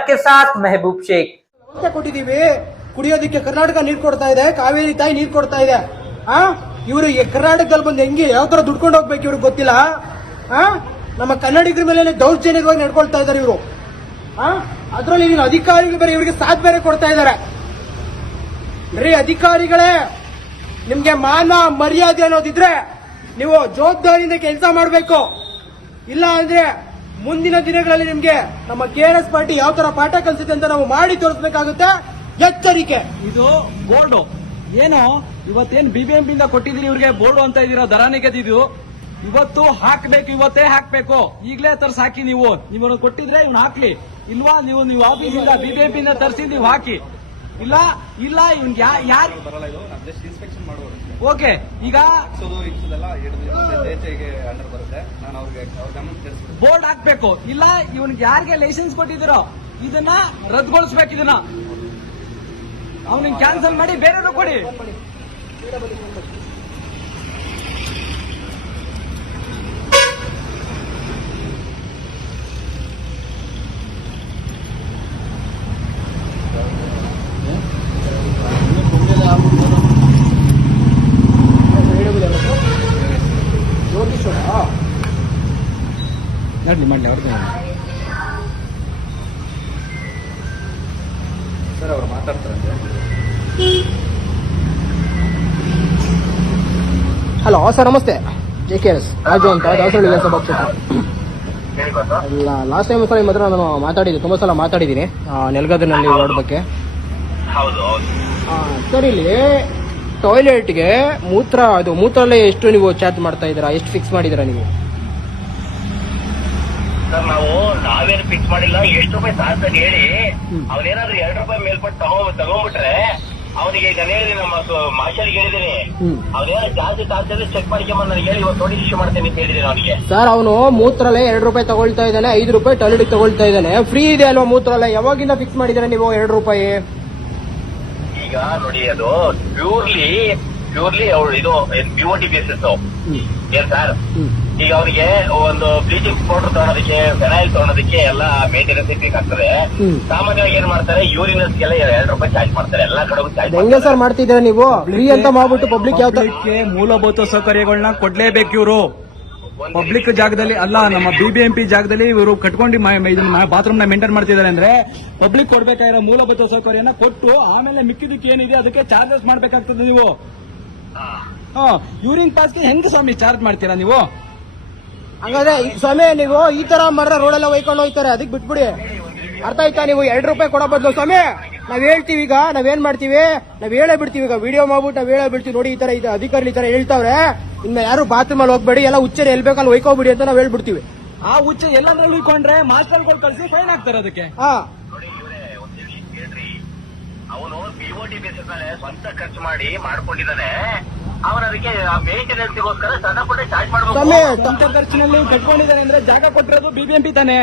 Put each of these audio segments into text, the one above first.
के साथ महबूब शेख ವ್ಯವಸ್ಥೆ ಕೊಟ್ಟಿದೀವಿ ಕುಡಿಯೋದಕ್ಕೆ ಕರ್ನಾಟಕ ನೀರ್ ಕೊಡ್ತಾ ಇದೆ ಕಾವೇರಿ ತಾಯಿ ನೀರ್ ಕೊಡ್ತಾ ಇದೆ ಆ ಇವರು ಕರ್ನಾಟಕದಲ್ಲಿ ಬಂದು ಹೆಂಗೆ ಯಾವ ತರ ದುಡ್ಕೊಂಡು ಹೋಗ್ಬೇಕು ಇವ್ರಿಗೆ ಗೊತ್ತಿಲ್ಲ ಆ ನಮ್ಮ ಕನ್ನಡಿಗರ ಮೇಲೆ ದೌರ್ಜನ್ಯವಾಗಿ ನಡ್ಕೊಳ್ತಾ ಇದಾರೆ ಇವರು ಆ ಅದ್ರಲ್ಲಿ ನೀನು ಅಧಿಕಾರಿಗಳು ಬೇರೆ ಇವರಿಗೆ ಸಾಥ್ ಬೇರೆ ಕೊಡ್ತಾ ಇದಾರೆ ರೀ ಅಧಿಕಾರಿಗಳೇ ನಿಮ್ಗೆ ಮಾನ ಮರ್ಯಾದೆ ಅನ್ನೋದಿದ್ರೆ ನೀವು ಜವಾಬ್ದಾರಿಯಿಂದ ಕೆಲಸ ಮಾಡಬೇಕು ಇಲ್ಲ ಅಂದ್ರೆ ಮುಂದಿನ ದಿನಗಳಲ್ಲಿ ನಿಮಗೆ ನಮ್ಮ ಕೆ ಆರ್ ಎಸ್ ಪಾರ್ಟಿ ಯಾವ ತರ ಪಾಠ ಕಲಿಸುತ್ತೆ ಅಂತ ನಾವು ಮಾಡಿ ತೋರಿಸಬೇಕಾಗುತ್ತೆ. ಎಚ್ಚರಿಕೆ. ಇದು ಬೋರ್ಡು. ಏನು, ಇವತ್ತೇನ್ ಬಿಬಿಎಂಪಿ ಇಂದ ಕೊಟ್ಟಿದ್ದೀರಿ ಇವ್ರಿಗೆ? ಬೋರ್ಡು ಅಂತ ಇದೀರ ದರ ನಿಗದಿದು ಇವತ್ತು ಹಾಕ್ಬೇಕು, ಇವತ್ತೇ ಹಾಕ್ಬೇಕು. ಈಗಲೇ ತರ್ಸ್ ಹಾಕಿ ನೀವು. ನಿಮ್ಮನ್ನು ಕೊಟ್ಟಿದ್ರೆ ಇವ್ನ ಹಾಕ್ಲಿ. ಇಲ್ವಾ? ನೀವು ನೀವು ಆಫೀಸಿಂದ ಬಿಬಿಎಂಪಿ ಇಂದ ತರಿಸಿ, ನೀವು ಹಾಕಿ. ಇಲ್ಲ ಇಲ್ಲ ಇವ್ನ್ ಯಾರು ಬರಲ್ಲ ಇದು ನಾನು ಜಸ್ಟ್ ಇನ್ಸ್ಪೆಕ್ಷನ್ ಮಾಡೋರು ಓಕೆ ಈಗ ಹಾಕ್ಸೋದು ಇಕ್ಸೋದೆಲ್ಲ ಜೆಗೆ ಅಂಡರ್ ಬರುತ್ತೆ. ನಾನು ಅವ್ರಿಗೆ ಅವ್ರ ಗಮನ ತಿಳಿಸ್ಬಿಡ್ತೀನಿ. ಬೋರ್ಡ್ ಹಾಕ್ಬೇಕು. ಇಲ್ಲ ಇವನ್ಗೆ ಯಾರಿಗೆ ಲೈಸೆನ್ಸ್ ಕೊಟ್ಟಿದ್ದೀರೋ ಇದನ್ನ ರದ್ದುಗೊಳಿಸ್ಬೇಕು ಇದನ್ನ. ಅವನಿಗೆ ಕ್ಯಾನ್ಸಲ್ ಮಾಡಿ ಬೇರೆ ಕೊಡಿ. ಮಾಡ್ಲಿ ಅವ್ರದ್ದು ಅವ್ರಿಗೆ ಸರ್ ಅವ್ರು ಮಾತಾಡ್ತಾರಂತೆ. ಹಲೋ ಸರ್ ನಮಸ್ತೆ. ಜೆ ಕೆ ಎಸ್ ರಾಜು ಅಂತ ದಾಸರಳ್ಳಿ ವಿಧಾನಸಭಾ ಕ್ಷೇತ್ರ. ಅಲ್ಲ ಲಾಸ್ಟ್ ಟೈಮ್ ಸಲ ನಿಮ್ಮ ಹತ್ರ ನಾನು ಮಾತಾಡಿದ್ದೆ ತುಂಬಾ ಸಲ ಮಾತಾಡಿದ್ದೀನಿ ನೆಲಗದನಲ್ಲಿ ರೋಡ್ ಬಗ್ಗೆ. ಸರ್ ಇಲ್ಲಿ ಟಾಯ್ಲೆಟ್ಗೆ ಮೂತ್ರ ಅದು ಮೂತ್ರಲ್ಲೇ ಎಷ್ಟು ನೀವು ಚಾರ್ಜ್ ಮಾಡ್ತಾ ಇದ್ದೀರಾ? ಎಷ್ಟು ಫಿಕ್ಸ್ ಮಾಡಿದೀರಾ ನೀವು? ಸರ್ ನಾವು ನಾವೇನು ಫಿಕ್ಸ್ ಮಾಡಿಲ್ಲ ಎಷ್ಟು ರೂಪಾಯಿ ಸಾಧ್ಯ ಹೇಳಿ ಅವನೇನಾದ್ರೂ ಎರಡು ರೂಪಾಯಿ ಮೇಲ್ಪಟ್ಟು ತಗೋ ತಗೊಂಡ್ಬಿಟ್ರೆ ಅವನಿಗೆ ಈಗ ಹೇಳಿ ನಮ್ಮ ಮಾಸ್ಟರ್ಗೆ ಹೇಳಿದೀನಿ. ಅವನೇನೋ ಜಾಸ್ತಿ ಸಾಧ್ಯ ಚೆಕ್ ಮಾಡ್ಕೊಂಬಂದ್ ನನಗೆ ಹೇಳಿ ಇವತ್ತು ನೋಡಿ ಇಶ್ಯೂ ಮಾಡ್ತೇನೆ ಅಂತ ಹೇಳಿದೀನಿ ಅವನಿಗೆ ಸರ್ ಅವನು ಮೂತ್ರಲ್ಲೇ ಎರಡು ರೂಪಾಯಿ ತಗೊಳ್ತಾ ಇದ್ದಾನೆ ಐದು ರೂಪಾಯಿ ಟಾಯ್ಲೆಟ್ ತಗೊಳ್ತಾ ಇದ್ದಾನೆ ಫ್ರೀ ಇದೆ ಅಲ್ವಾ ಮೂತ್ರಲ್ಲ ಯಾವಾಗಿಂದ ಫಿಕ್ಸ್ ಮಾಡಿದ್ರೆ ನೀವು ಎರಡು ರೂಪಾಯಿ ಈಗ ನೋಡಿ ಅದು ಪ್ಯೂರ್ಲಿ ಪ್ಯೂರ್ಲಿ ಅವಳು ಇದು ಟಿ ಬೇಸಿಸ್ ಏನ್ ಸರ್ ಈಗ ಅವರಿಗೆ ಒಂದು ಬ್ಲೀಚಿಂಗ್ ಪೌಡರ್ ತಗೊಳೋದಕ್ಕೆ ಫೆನೈಲ್ ತಗೊಳೋದಕ್ಕೆ ಎಲ್ಲ ಮೇಂಟೆನೆನ್ಸ್ ಬೇಕಾಗ್ತದೆ ಸಾಮಾನ್ಯವಾಗಿ ಏನ್ ಮಾಡ್ತಾರೆ ಯೂರಿನಸ್ಗೆಲ್ಲ ಎರಡು ರೂಪಾಯಿ ಚಾರ್ಜ್ ಮಾಡ್ತಾರೆ. ಎಲ್ಲಾ ಕಡೆ ಚಾರ್ಜ್ ಹೆಂಗೆ ಸರ್ ಮಾಡ್ತಿದ್ದೀರಾ ನೀವು? ಫ್ರೀ ಅಂತ ಮಾಡ್ಬಿಟ್ಟು ಪಬ್ಲಿಕ್ ಯಾವ ಮೂಲಭೂತ ಸೌಕರ್ಯಗಳನ್ನ ಕೊಡ್ಲೇಬೇಕು ಇವರು. ಪಬ್ಲಿಕ್ ಜಾಗದಲ್ಲಿ ಅಲ್ಲ ನಮ್ಮ ಬಿಬಿಎಂಪಿ ಜಾಗದಲ್ಲಿ ಇವರು ಕಟ್ಕೊಂಡು ಮ- ಮ- ಇದನ್ನ ಬಾತ್ರೂಮ್ನ ಮೇಂಟೈನ್ ಮಾಡ್ತಿದ್ದಾರೆ ಅಂದ್ರೆ ಪಬ್ಲಿಕ್ ಕೊಡ್ಬೇಕಾಗಿರೋ ಮೂಲಭೂತ ಸೌಕರ್ಯನ ಕೊಟ್ಟು ಆಮೇಲೆ ಮಿಕ್ಕಿದಕ್ಕೆ ಏನಿದೆ ಅದಕ್ಕೆ ಚಾರ್ಜಸ್ ಮಾಡ್ಬೇಕಾಗ್ತದೆ ನೀವು. ಹಾ. ಯೂರಿನ್ ಪಾಸ್ಗೆ ಹೆಂಗ್ ಸ್ವಾಮಿ ಚಾರ್ಜ್ ಮಾಡ್ತೀರಾ ನೀವು? ಹಂಗಾದ್ರೆ ಈ- ಸ್ವಾಮಿ ನೀವು ಈ ತರ ಮಾಡಿದ್ರೆ ರೋಡೆಲ್ಲ ಒಯ್ಕೊಂಡು ಹೋಗ್ತಾರೆ ಅದಕ್ಕೆ ಬಿಟ್ಬಿಡಿ. ಅರ್ಥ ಆಯ್ತಾ? ನೀವು ಎರಡು ರೂಪಾಯಿ ಕೊಡೋ ಬದಲು ಸ್ವಾಮಿ ನಾವ್ ಹೇಳ್ತೀವಿ ಈಗ ನಾವೇನ್ ಮಾಡ್ತೀವಿ? ನಾವ್ ಹೇಳೇ ಬಿಡ್ತೀವಿ ಈಗ ವಿಡಿಯೋ ಮಾಡ್ಬಿಟ್ಟು ನಾವ್ ಹೇಳೇ ಬಿಡ್ತೀವಿ ನೋಡಿ ಈ ತರ ಇದೆ ಅಧಿಕಾರಿ ಈ ತರ ಹೇಳ್ತಾವ್ರೆ ಇನ್ನ ಯಾರು ಬಾತ್ರೂಮ್ ಅಲ್ಲಿ ಹೋಗ್ಬೇಡಿ ಎಲ್ಲ ಹುಚ್ಚರಿ ಎಲ್ ಬೇಕಲ್ಲಿ ಒಯ್ಕೋಬಿಡಿ ಅಂತ ನಾವ್ ಹೇಳ್ಬಿಡ್ತೀವಿ. ಆ ಹುಚ್ಚ ಎಲ್ಲಾದ್ರಲ್ಲಿ ಉಳ್ಕೊಂಡ್ರೆ ಮಾಸ್ಟರ್ಗಳು ಕಳ್ಸಿ ಫೈನ್ ಹಾಕ್ತಾರೆ ಅದಕ್ಕೆ. ಹಾ. ಅವನು ಪಿಒಟಿ ಬೇಸಿಸ್ ಮೇಲೆ ಸ್ವಂತ ಖರ್ಚು ಮಾಡಿ ಮಾಡ್ಕೊಂಡಿದ್ದಾನೆ. ಅವನ ಅದಕ್ಕೆ ಮೇಂಟೆನೆನ್ಸ್ಗೋಸ್ಕರ ಸಣ್ಣ ಪುಟ್ಟ ಚಾರ್ಜ್ ಸ್ವಾಮಿ ಮಾಡಬೇಕು ಸ್ವಂತ ಖರ್ಚಿನಲ್ಲಿ ಕಟ್ಕೊಂಡಿದ್ದಾರೆ ಅಂದ್ರೆ ಜಾಗ ಕೊಟ್ಟಿರೋದು ಬಿಬಿಎಂಪಿ ತಾನೆ?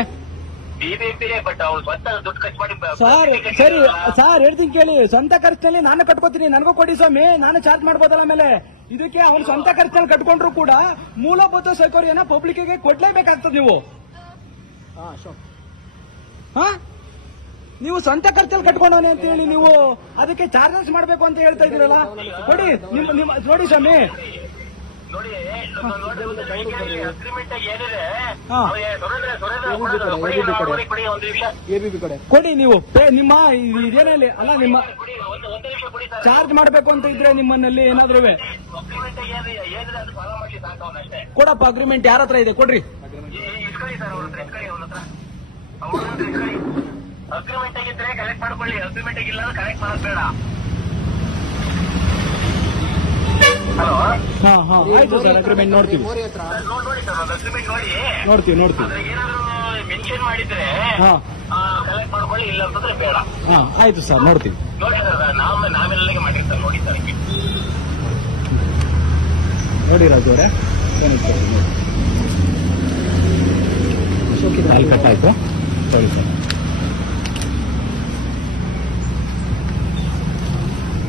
ಬಿಬಿಎಂಪಿನೇ ಬಟ್ ಅವ್ನು ಸ್ವಂತ ದುಡ್ಡು ಖರ್ಚು ಮಾಡಿ ಬ- ಸರ್ ಸರಿ ಸರ್ ಹೇಳ್ತೀನಿ ಕೇಳಿ. ಸ್ವಂತ ಖರ್ಚಿನಲ್ಲಿ ನಾನು ಕಟ್ಕೋತೀನಿ ನನಗೂ ಕೊಡಿ ಸ್ವಾಮಿ ನಾನು ಚಾರ್ಜ್ ಮಾಡ್ಬೋದಲ್ಲ ಆಮೇಲೆ. ಇದಕ್ಕೆ ಅವ್ನು ಸ್ವಂತ ಖರ್ಚಲ್ಲಿ ಕಟ್ಕೊಂಡ್ರು ಕೂಡ ಮೂಲಭೂತ ಸೌಕರ್ಯನ ಪಬ್ಲಿಕ್ಗೆ ಕೊಡ್ಲೇಬೇಕಾಗ್ತದೆ ನೀವು. ಹಾ, ಶೋ ಹಾ? ನೀವು ಸ್ವಂತ ಖರ್ಚಲ್ಲಿ ಕಟ್ಕೊಂಡವನೇ ಅಂತ ಹೇಳಿ ನೀವು ಅದಕ್ಕೆ ಚಾರ್ಜಸ್ ಮಾಡ್ಬೇಕು ಅಂತ ಹೇಳ್ತಾ ಇದ್ದೀರಲ್ಲ? ನೋಡಿ ನಿಮ್ಮ ನಿಮ್ಮ ನೋಡಿ ಸ್ವಾಮಿ. ನೋಡಿ ಕೊಡಿ, ನಾವು ಕೊಡಿ. ನಿಮ್ಮ ಇದೇನಲ್ಲಿ ಅಲ್ಲ? ನಿಮ್ಮ ಒಂದು ಒಂದು ನಿಮಿಷ ಕೊಡಿ ಚಾರ್ಜ್ ಮಾಡ್ಬೇಕು ಅಂತ ಇದ್ರೆ ನಿಮ್ಮನ್ನಲ್ಲಿ ಏನಾದ್ರು ಕೊಡಪ್ಪ ಅಗ್ರಿಮೆಂಟ್ ಯಾರ ಹತ್ರ ಇದೆ? ಕೊಡ್ರಿ. ಅಗ್ರಿಮೆಂಟ್ ಆಗಿದ್ರೆ ಕಲೆಕ್ಟ್ ಮಾಡ್ಕೊಳ್ಳಿ ಅಗ್ರಿಮೆಂಟ್ ಆಗಿಲ್ಲ ಕಲೆಕ್ಟ್ ಕರೆಕ್ಟ್ ಬೇಡ. ಹಲೋ ಹಾ ಹಾ. ಆಯ್ತು ಸರ್ ಅಗ್ರಿಮೆಂಟ್ ನೋಡ್ತೀವಿ. ನೋಡಿ ನೋಡಿ ಸರ್ ಒಂದು ಅಗ್ರಿಮೆಂಟ್ ನೋಡಿ. ನೋಡ್ತೀವಿ ನೋಡ್ತೀವಿ. ಅದ್ರಾಗ ಏನಾದ್ರು ಮೆನ್ಷನ್ ಮಾಡಿದ್ರೆ ಹಾ. ಕಲೆಕ್ಟ್ ಮಾಡ್ಕೊಳ್ಳಿ ಇಲ್ಲ ಅಂತಂದ್ರೆ ಬೇಡ. ಹಾ ಆಯ್ತು ಸರ್ ನೋಡ್ತೀವಿ. ನೋಡಿ ಸರ್ ನಾವ್ ನಾವೆಲ್ಲ ಮಾಡಿರ್ತಾರೆ ನೋಡಿ ಸರ್ ನೋಡಿ ರಾಜು ಅವರೇ. ಅಲ್ಲಿ ಕಟ್ ಆಯ್ತು. ಸರಿ ಸರ್.